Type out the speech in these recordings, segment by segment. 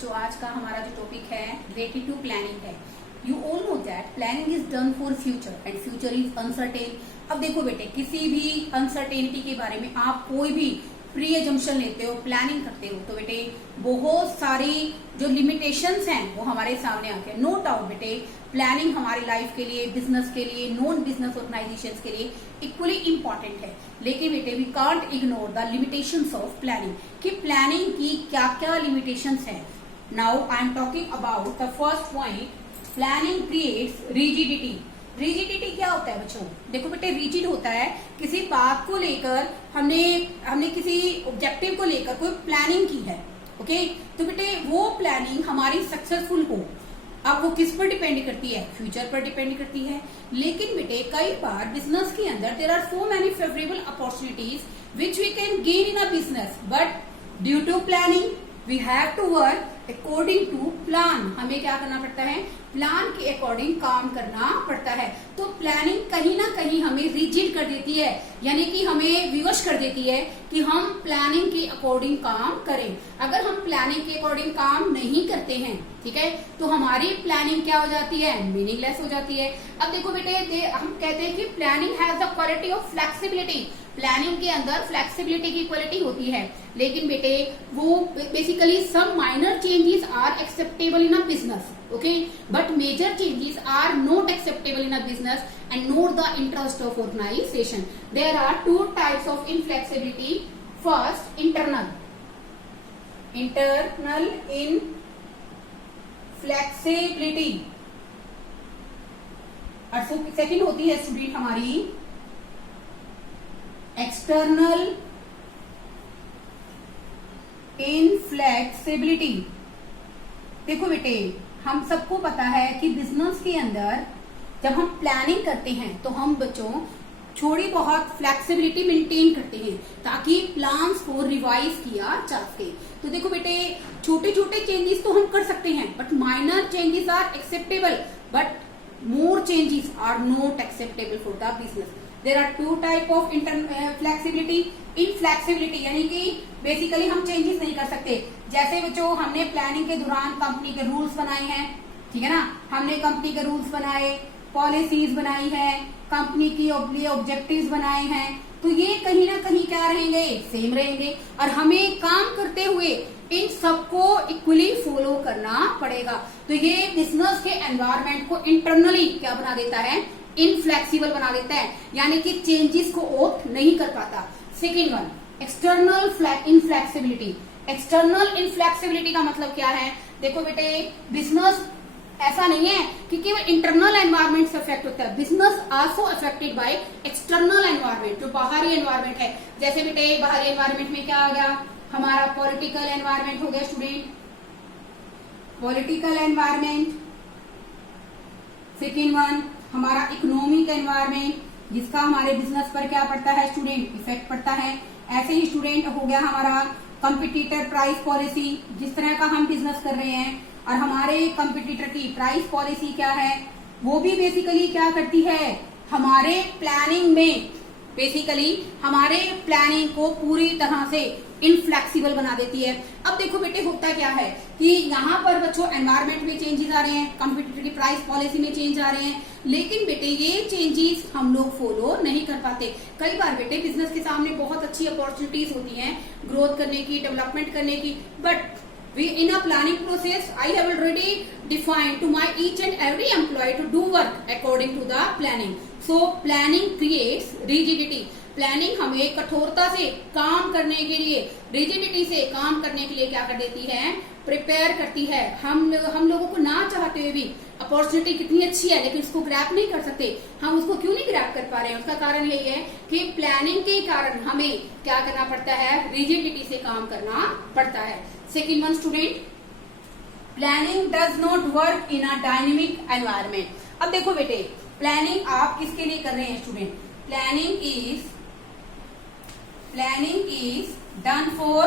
बच्चों आज का हमारा जो टॉपिक है रिलेटेड टू प्लानिंग है। You all know that planning is done for future and future is uncertain. अब देखो बेटे, किसी भी अनसर्टेनिटी के बारे में आप कोई भी प्री एजम्पशन लेते हो, प्लानिंग करते हो, तो बेटे बहुत सारी जो लिमिटेशंस हैं वो हमारे सामने आते हैं। नो डाउट बेटे, प्लानिंग हमारी लाइफ के लिए, बिजनेस के लिए, नॉन बिजनेस ऑर्गेनाइजेशंस के लिए इक्वली इंपॉर्टेंट है। लेकिन बेटे we can't ignore the limitations of planning, कि प्लानिंग की क्या क्या लिमिटेशंस हैं। Now I am talking about the first point, planning creates rigidity. Rigidity क्या होता है बच्चों? देखो बेटे, रिजिड होता है किसी बात को लेकर हमने किसी ऑब्जेक्टिव को लेकर कोई प्लानिंग की है, ओके, तो बेटे वो प्लानिंग हमारी सक्सेसफुल हो। अब वो किस पर डिपेंड करती है? फ्यूचर पर डिपेंड करती है। लेकिन बेटे कई बार बिजनेस के अंदर there are so many favourable opportunities which we can gain in a business, but due to planning we have to work according to plan. हमें क्या करना पड़ता है? प्लान के अकॉर्डिंग काम करना पड़ता है। तो प्लानिंग कहीं ना कहीं हमें रिजिड कर देती है, यानी कि हमें विवश कर देती है कि हम प्लानिंग के अकॉर्डिंग काम करें। अगर हम प्लानिंग के अकॉर्डिंग काम नहीं करते हैं, ठीक है, तो हमारी प्लानिंग क्या हो जाती है? मीनिंगलेस हो जाती है। अब देखो बेटे, हम कहते हैं कि planning has the quality of flexibility. Planning के अंदर फ्लेक्सिबिलिटी की क्वालिटी होती है, लेकिन बेटे वो basically some minor changes are acceptable in a business, okay, but major changes are not acceptable in a business and not the interest of organization. There are two types of inflexibility. First, internal inflexibility, और second होती है student हमारी external inflexibility. देखो बेटे, हम सबको पता है कि बिजनेस के अंदर जब हम प्लानिंग करते हैं तो हम बच्चों थोड़ी बहुत फ्लेक्सिबिलिटी मेंटेन करते हैं ताकि प्लान्स को रिवाइज किया जा सके। तो देखो बेटे, छोटे छोटे चेंजेस तो हम कर सकते हैं, but minor changes are acceptable, but more changes are not acceptable for the business. There are two type of flexibility. Inflexibility यानी कि बेसिकली हम चेंजेस नहीं कर सकते। जैसे बच्चों, हमने प्लानिंग के दौरान कंपनी के रूल्स बनाए हैं, ठीक है ना, हमने कंपनी के रूल्स बनाए, पॉलिसीज बनाई है, कंपनी की ऑब्जेक्टिव्स बनाए हैं, तो ये कहीं ना कहीं क्या रहेंगे? सेम रहेंगे। और हमें काम करते हुए इन सबको इक्वली फॉलो करना पड़ेगा। तो ये बिजनेस के एनवायरमेंट को इंटरनली क्या बना देता है? इनफ्लेक्सिबल बना देता है, यानी कि चेंजेस को ओप्ट नहीं कर पाता। Second one, external inflexibility. External inflexibility का मतलब क्या है? देखो बेटे, बिजनेस ऐसा नहीं है कि केवल इंटरनल एनवायरनमेंट से अफेक्ट होता है, business also affected by external environment, जो बाहरी एनवायरनमेंट है। जैसे बेटे बाहरी एनवायरनमेंट में क्या आ गया? हमारा पॉलिटिकल एनवायरनमेंट हो गया student, political environment. Second one, हमारा इकोनॉमिक एनवायरनमेंट, जिसका हमारे बिजनेस पर क्या पड़ता है स्टूडेंट? इफेक्ट पड़ता है। ऐसे ही स्टूडेंट हो गया हमारा कंपटीटर प्राइस पॉलिसी, जिस तरह का हम बिजनेस कर रहे हैं और हमारे कंपटीटर की प्राइस पॉलिसी क्या है, वो भी बेसिकली क्या करती है? हमारे प्लानिंग में बेसिकली हमारे प्लानिंग को पूरी तरह से इनफ्लेक्सिबल बना देती है। अब देखो बेटे, होता क्या है कि यहाँ पर बच्चों एनवायरनमेंट में चेंजेस आ रहे हैं, कंपटीटर की प्राइस पॉलिसी में चेंज आ रहे हैं, लेकिन बेटे ये चेंजेस हम लोग फॉलो नहीं कर पाते। कई बार बेटे बिजनेस के सामने बहुत अच्छी अपॉर्चुनिटीज होती हैं ग्रोथ करने की, डेवलपमेंट करने की, but we in a planning process I have already defined to my each and every employee to do work according to the planning. So planning creates rigidity. Planning हमें कठोरता से काम करने के लिए, रिजिडिटी से काम करने के लिए क्या कर देती है? प्रिपेयर करती है। हम लोगों को ना चाहते हुए भी अपॉर्चुनिटी कितनी अच्छी है लेकिन उसको ग्रैब नहीं कर सकते। हम उसको क्यों नहीं ग्रैब कर पा रहे हैं? उसका कारण यही है कि प्लानिंग के कारण हमें क्या करना पड़ता है? रिजिडिटी से काम करना पड़ता है। Second one student, planning does not work in a dynamic environment. अब देखो बेटे, प्लानिंग आप किसके लिए कर रहे हैं student? Planning is done for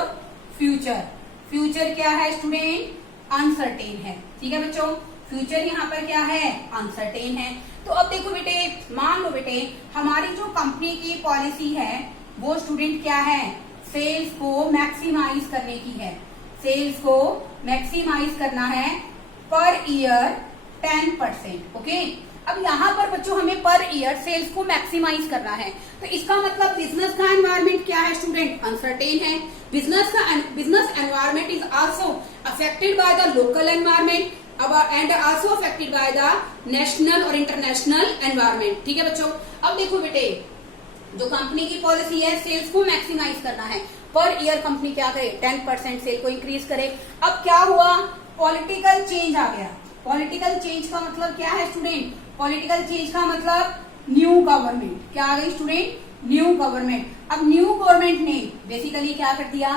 future. Future क्या है स्टूडेंट? अनसर्टेन है, ठीक है बच्चों, फ्यूचर यहाँ पर क्या है? अनसर्टेन है। तो अब देखो बेटे, मान लो बेटे हमारी जो कंपनी की पॉलिसी है वो स्टूडेंट क्या है? सेल्स को मैक्सिमाइज करने की है। सेल्स को मैक्सिमाइज करना है पर ईयर 10%। ओके, अब यहाँ पर बच्चों हमें पर ईयर सेल्स को मैक्सिमाइज करना है, तो इसका मतलब बिजनेस का एनवायरमेंट क्या है स्टूडेंट, अनसर्टेन है। Business environment is also affected by the local environment and also affected by the national और इंटरनेशनल एनवायरमेंट। ठीक है बच्चों, अब देखो बेटे, जो कंपनी की पॉलिसी है सेल्स को मैक्सिमाइज करना है, पर ईयर कंपनी क्या करे, 10% सेल को इंक्रीज करे। अब क्या हुआ, पॉलिटिकल चेंज आ गया। पॉलिटिकल चेंज का मतलब क्या है स्टूडेंट, पॉलिटिकल चेंज का मतलब न्यू गवर्नमेंट। क्या आ गई स्टूडेंट, न्यू गवर्नमेंट। अब न्यू गवर्नमेंट ने बेसिकली क्या कर दिया,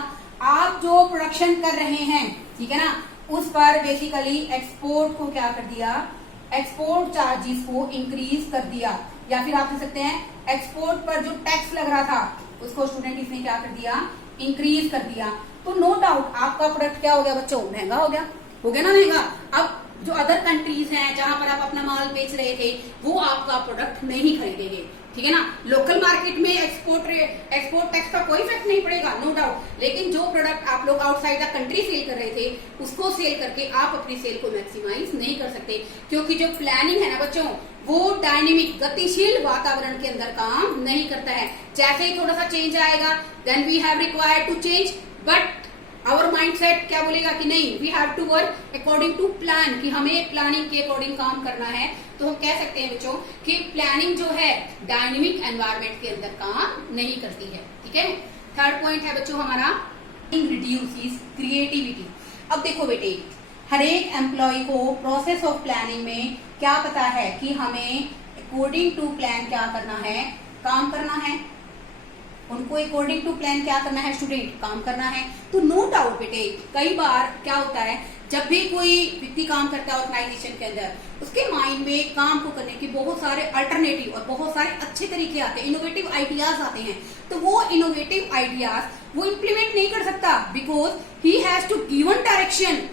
आप जो प्रोडक्शन कर रहे हैं, ठीक है ना, उस पर बेसिकली एक्सपोर्ट को क्या कर दिया, एक्सपोर्ट चार्जेस को इंक्रीज कर दिया, या फिर आप कह सकते हैं एक्सपोर्ट पर जो टैक्स लग रहा था उसको स्टूडेंट इसने क्या कर दिया, इंक्रीज कर दिया। तो नो डाउट आपका प्रोडक्ट क्या हो गया बच्चों, महंगा हो गया ना महंगा। अब जो अदर कंट्रीज हैं जहां पर आप अपना माल बेच रहे थे वो आपका प्रोडक्ट नहीं खरीदेंगे, ठीक है ना। लोकल मार्केट में एक्सपोर्ट टैक्स का कोई इफेक्ट नहीं पड़ेगा, नो डाउट, लेकिन जो प्रोडक्ट आप लोग आउटसाइड द कंट्री सेल कर रहे थे उसको सेल करके आप अपनी सेल को मैक्सिमाइज नहीं कर सकते, क्योंकि जो प्लानिंग है ना बच्चों वो डायनेमिक गतिशील वातावरण के अंदर काम नहीं करता है। जैसे ही थोड़ा सा चेंज आएगा then we have required to change, but our mindset क्या बोलेगा कि नहीं, we have to work according to plan, कि हमें प्लानिंग के अकॉर्डिंग काम करना है। तो हम कह सकते हैं बच्चों कि प्लानिंग जो है डायनेमिक एनवायरनमेंट के अंदर काम नहीं करती है, ठीक है। थर्ड पॉइंट है बच्चों हमारा रिड्यूसेस क्रिएटिविटी। अब देखो बेटे, हर एक एम्प्लॉय को प्रोसेस ऑफ प्लानिंग में क्या पता है कि हमें अकॉर्डिंग टू प्लान क्या करना है, काम करना है। उनको अकॉर्डिंग टू प्लान क्या करना है स्टूडेंट, काम करना है। तो नो डाउट बेटे, कई बार क्या होता है जब भी कोई व्यक्ति काम करता है ऑर्गेनाइजेशन के अंदर, उसके माइंड में काम को करने के बहुत सारे अल्टरनेटिव और बहुत सारे अच्छे तरीके आते हैं, इनोवेटिव आइडियाज आते हैं। तो वो इनोवेटिव आइडियाज वो इम्प्लीमेंट नहीं कर सकता, because he has to given direction,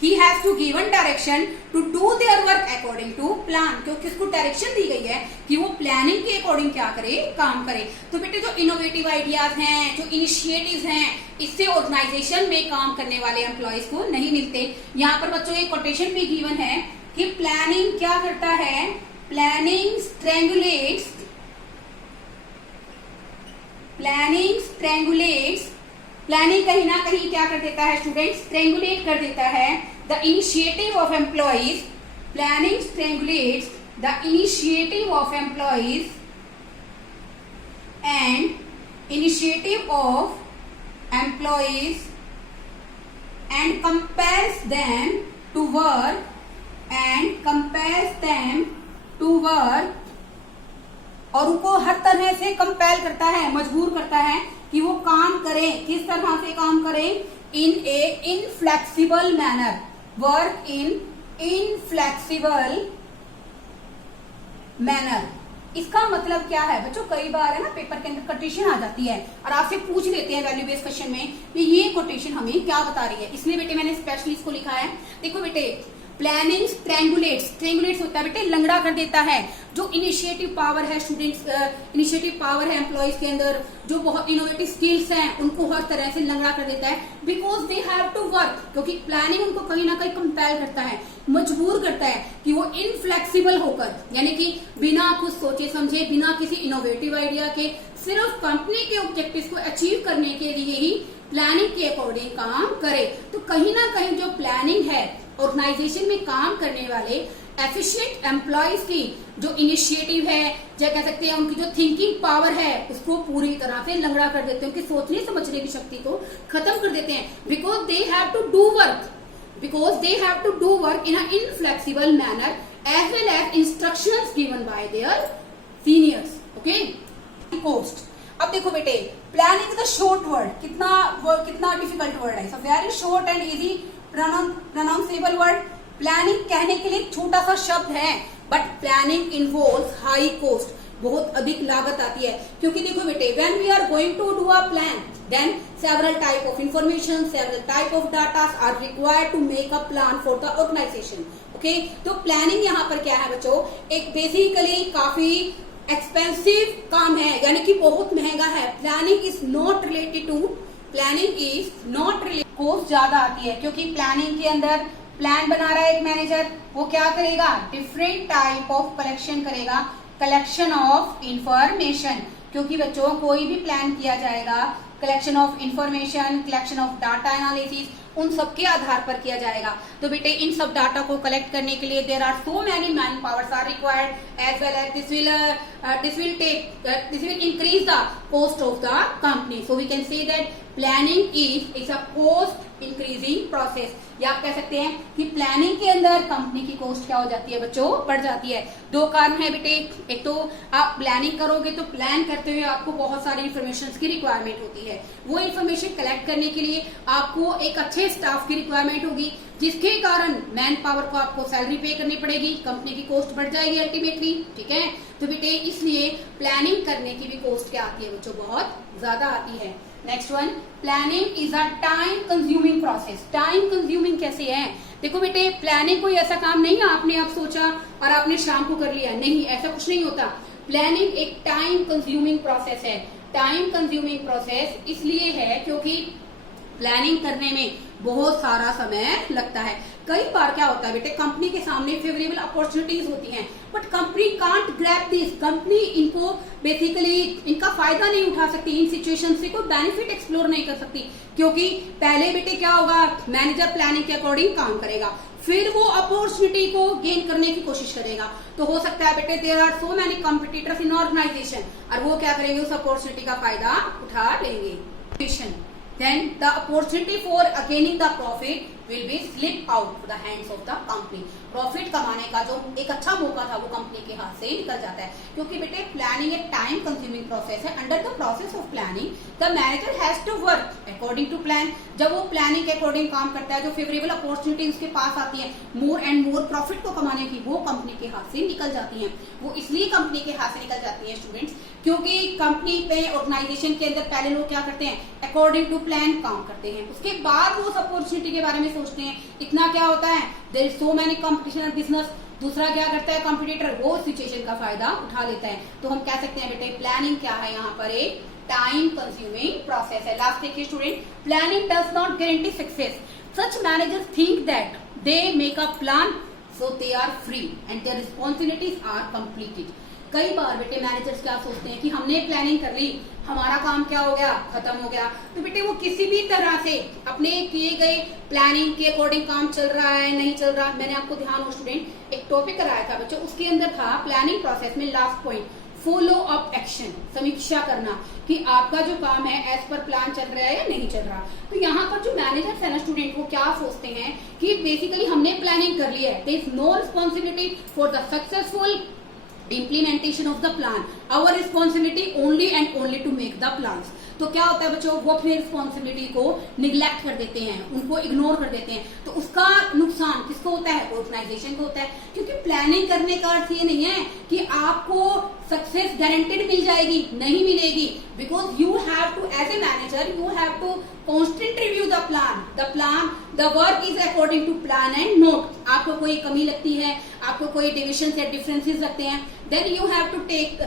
he has to given direction to do their work according to plan, क्योंकि उसको डायरेक्शन दी गई है कि वो प्लानिंग के अकॉर्डिंग क्या करे, काम करे। तो बेटे जो इनोवेटिव आइडियाज हैं, जो इनिशिएटिव्स हैं, इससे ऑर्गेनाइजेशन में काम करने वाले एम्प्लॉयज को नहीं मिलते। यहाँ पर बच्चों एक कोटेशन भी गिवन है कि प्लानिंग क्या करता है, प्लानिंग स्ट्रेंगुलेट्स प्लानिंग कहीं ना कहीं क्या कर देता है स्टूडेंट, स्ट्रेंगुलेट कर देता है the initiative of employees. Planning strangulates the initiative of employees and initiative of employees and compares them to work और उनको हर तरह से कंपेल करता है, मजबूर करता है कि वो काम करें। किस तरह से काम करें, in a inflexible manner, work in inflexible manner. इसका मतलब क्या है बच्चों, कई बार है ना पेपर के अंदर कोटेशन आ जाती है और आपसे पूछ लेते हैं वैल्यू बेस्ड क्वेश्चन में कि ये कोटेशन हमें क्या बता रही है। इसलिए बेटे मैंने स्पेशली इसको लिखा है। देखो बेटे, प्लानिंग स्ट्रेंगुलेट्स होता है बेटे, लंगड़ा कर देता है। जो इनिशिएटिव पावर है स्टूडेंट्स, इनिशिएटिव पावर है एम्प्लॉयज के अंदर, जो बहुत इनोवेटिव स्किल्स हैं, उनको हर तरह से लंगड़ा कर देता है। Because they have to work, क्योंकि प्लानिंग उनको कहीं ना कहीं कंपेल करता है, मजबूर करता है कि वो इनफ्लेक्सिबल होकर, यानी कि बिना कुछ सोचे समझे, बिना किसी इनोवेटिव आइडिया के, सिर्फ कंपनी के ऑब्जेक्टिव्स को अचीव करने के लिए ही प्लानिंग के अकॉर्डिंग काम करे। तो कहीं ना कहीं जो प्लानिंग है, ऑर्गेनाइजेशन में काम करने वाले एफिशिएंट एम्प्लॉयज की जो इनिशिएटिव है, या कह सकते हैं उनकी जो थिंकिंग पावर है, उसको पूरी तरह से लंगड़ा कर देते हैं, उनकी सोचने समझने की शक्ति को खत्म कर देते हैं। Because they have to do work in a inflexible manner as well as instructions given by their seniors. Okay, cost. अब देखो बेटे, planning is a short word, कितना डिफिकल्ट वर्ड है, very short and easy pronounceable word. Planning कहने के लिए छोटा सा शब्द है, but planning involves high cost, बहुत अधिक लागत आती है। क्योंकि देखो बेटे, when we are going to do a plan, then several type of information, several type of data are required to make a plan for the organisation. Okay, तो planning यहाँ पर क्या है बच्चों, एक बेसिकली काफी एक्सपेंसिव काम है, यानी कि बहुत महंगा है। Planning is not related to planning is not related, cost ज्यादा आती है क्योंकि प्लानिंग के अंदर प्लान बना रहा है एक मैनेजर, वो क्या करेगा, डिफरेंट टाइप ऑफ कलेक्शन करेगा, कलेक्शन ऑफ इंफॉर्मेशन, क्योंकि बच्चों कोई भी प्लान किया जाएगा collection of information, collection of data analysis, उन सब के आधार पर किया जाएगा। तो बेटे इन सब डाटा को कलेक्ट करने के लिए there are so many man powers are required as well as this will increase the cost of the company. So we can say that planning is a cost increasing process, या आप कह सकते हैं कि planning के अंदर company की cost क्या हो जाती है बच्चों, बढ़ जाती है। दो कारण है बेटे, एक तो आप प्लानिंग करोगे तो प्लान करते हुए आपको बहुत सारी इंफॉर्मेशन की रिक्वायरमेंट होती है, वो इंफॉर्मेशन कलेक्ट करने के लिए आपको एक अच्छे स्टाफ की रिक्वायरमेंट होगी, जिसके कारण मैन पावर को आपको सैलरी पे करनी पड़ेगी, कंपनी की कॉस्ट बढ़ जाएगी अल्टीमेटली, ठीक है। तो बेटे इसलिए प्लानिंग करने की भी कॉस्ट क्या आती है बच्चों, बहुत ज्यादा आती है। Next one, planning is a time consuming process. Time consuming कैसे है, देखो बेटे प्लानिंग कोई ऐसा काम नहीं है आपने आप सोचा और आपने शाम को कर लिया, नहीं, ऐसा कुछ नहीं होता। प्लानिंग एक टाइम कंज्यूमिंग प्रोसेस है। टाइम कंज्यूमिंग प्रोसेस इसलिए है क्योंकि प्लानिंग करने में बहुत सारा समय लगता है। कई बार क्या होता है बेटे, कंपनी के सामने फेवरेबल अपॉर्चुनिटीज होती हैं, but company can't grab this, company इनको बेसिकली इनका फायदा नहीं उठा सकती, इन सिचुएशन से कोई बेनिफिट एक्सप्लोर नहीं कर सकती, क्योंकि पहले बेटे क्या होगा, मैनेजर प्लानिंग के अकॉर्डिंग काम करेगा, फिर वो अपॉर्चुनिटी को गेन करने की कोशिश करेगा। तो हो सकता है बेटे there are so many competitors in organisation, और वो क्या करेंगे, उस अपॉर्चुनिटी का फायदा उठा लेंगे। Then the opportunity for gaining the profit will be slip out to the hands of the company. Profit कमाने का जो एक अच्छा मौका था वो कंपनी के हाथ से निकल जाता है, क्योंकि बेटे प्लानिंग एक टाइम कंज्यूमिंग प्रोसेस है। Under the process of planning the manager has to work according to plan. जब वो प्लानिंग के अकॉर्डिंग काम करता है, जो फेवरेबल अपॉर्चुनिटी उसके पास आती है मोर एंड मोर प्रॉफिट को कमाने की, वो कंपनी के हाथ से निकल जाती है। वो इसलिए कंपनी के हाथ से निकल जाती है स्टूडेंट्स, क्योंकि कंपनी पे ऑर्गेनाइजेशन के अंदर पहले लोग क्या करते हैं, अकॉर्डिंग टू प्लान काम करते हैं, उसके बाद वो उस अपॉर्चुनिटी के बारे में सोचते हैं। इतना क्या होता है, there is so many competition in business. दूसरा क्या करता है कॉम्पिटिटर, वो सिचुएशन का फायदा उठा लेता है। तो हम कह सकते हैं बेटे प्लानिंग क्या है, यहाँ पर एक टाइम कंज्यूमिंग प्रोसेस है। लास्ट देखिए student, planning does not guarantee success. Such managers think that they make a plan so they are free and their responsibilities are completed. कई बार बेटे मैनेजर्स क्या सोचते हैं कि हमने प्लानिंग कर ली, हमारा काम क्या हो गया, खत्म हो गया। तो बेटे वो किसी भी तरह से अपने किए गए प्लानिंग के अकॉर्डिंग काम चल रहा है नहीं चल रहा। मैंने आपको ध्यान हो स्टूडेंट एक टॉपिक कराया था बच्चों, उसके अंदर था प्लानिंग प्रोसेस में last point follow up action, समीक्षा करना कि आपका जो काम है एज पर प्लान चल रहा है या नहीं चल रहा। तो यहाँ पर जो मैनेजर्स है ना स्टूडेंट, वो क्या सोचते हैं कि बेसिकली हमने प्लानिंग कर ली है, there is no responsibility for the successful implementation of the plan, our responsibility only and only to make the plans। तो क्या होता है बच्चों, वो अपनी रिस्पॉन्सिबिलिटी को निग्लेक्ट कर देते हैं, उनको इग्नोर कर देते हैं। तो उसका नुकसान किसको होता है, ऑर्गेनाइजेशन को होता है, क्योंकि प्लानिंग करने का अर्थ ये नहीं है कि आपको सक्सेस गारंटेड मिल जाएगी, नहीं मिलेगी। Because you have to as a manager you have to constant review the plan, the work is according to plan and not. आपको कोई कमी लगती है, आपको कोई डिविजन या डिफरेंसेस लगते हैं, then you have to take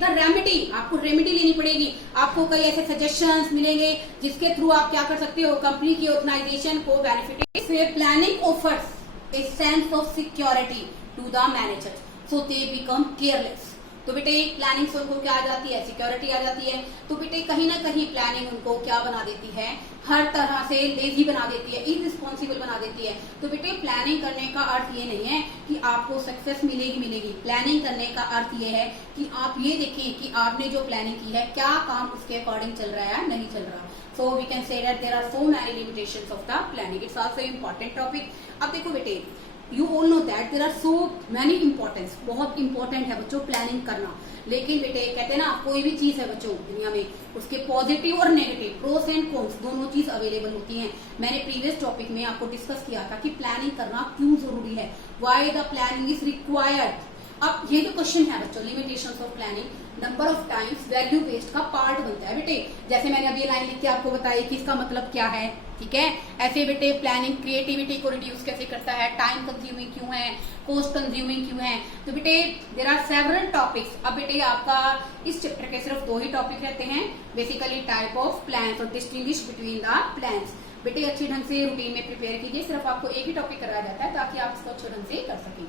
the remedy. आपको रेमेडी लेनी पड़ेगी। आपको कई ऐसे सजेशंस मिलेंगे जिसके थ्रू आप क्या कर सकते हो, कंपनी की ऑर्गेनाइजेशन को benefit. Planning offers a sense of security to the manager so they become careless. तो बेटे प्लानिंग से उनको क्या आ जाती है, सिक्योरिटी आ जाती है। तो बेटे कहीं ना कहीं प्लानिंग उनको क्या बना देती है, हर तरह से लेजी बना देती है, इररिस्पॉन्सिबल बना देती है। तो बेटे प्लानिंग करने का अर्थ ये नहीं है कि आपको सक्सेस मिलेगी। प्लानिंग करने का अर्थ ये है कि आप ये देखें कि आपने जो प्लानिंग की है क्या काम उसके अकॉर्डिंग चल रहा है नहीं चल रहा। So we can say that there are so many limitations of the planning. It's also important topic. अब देखो बेटे, you all know that there are so many importance, बहुत इंपॉर्टेंट है बच्चों प्लानिंग करना। लेकिन बेटे कहते हैं ना, कोई भी चीज है बच्चों दुनिया में, उसके पॉजिटिव और नेगेटिव, प्रोस एंड कॉन्स, दोनों चीज अवेलेबल होती हैं। मैंने प्रीवियस टॉपिक में आपको डिस्कस किया था कि प्लानिंग करना क्यों जरूरी है, why the planning is required. अब ये जो क्वेश्चन है बच्चों, limitations of planning number of times value based का पार्ट बनता है बेटे। जैसे मैंने अभी ये लाइन लिख के आपको बताई कि इसका मतलब क्या है, ठीक है। ऐसे बेटे प्लानिंग क्रिएटिविटी को रिड्यूस कैसे करता है, टाइम कंज्यूमिंग क्यों है, कॉस्ट कंज्यूमिंग क्यों है। तो बेटे देयर आर सेवरल टॉपिक्स। अब बेटे आपका इस चैप्टर के सिर्फ 2 ही टॉपिक रहते हैं, बेसिकली टाइप ऑफ प्लान्स और डिस्टिंग्विश बिटवीन द प्लान्स। बेटे अच्छे ढंग से रूटीन में प्रिपेयर कीजिए, सिर्फ आपको एक ही टॉपिक कराया जाता है ताकि आप इसको अच्छे ढंग से कर सकें।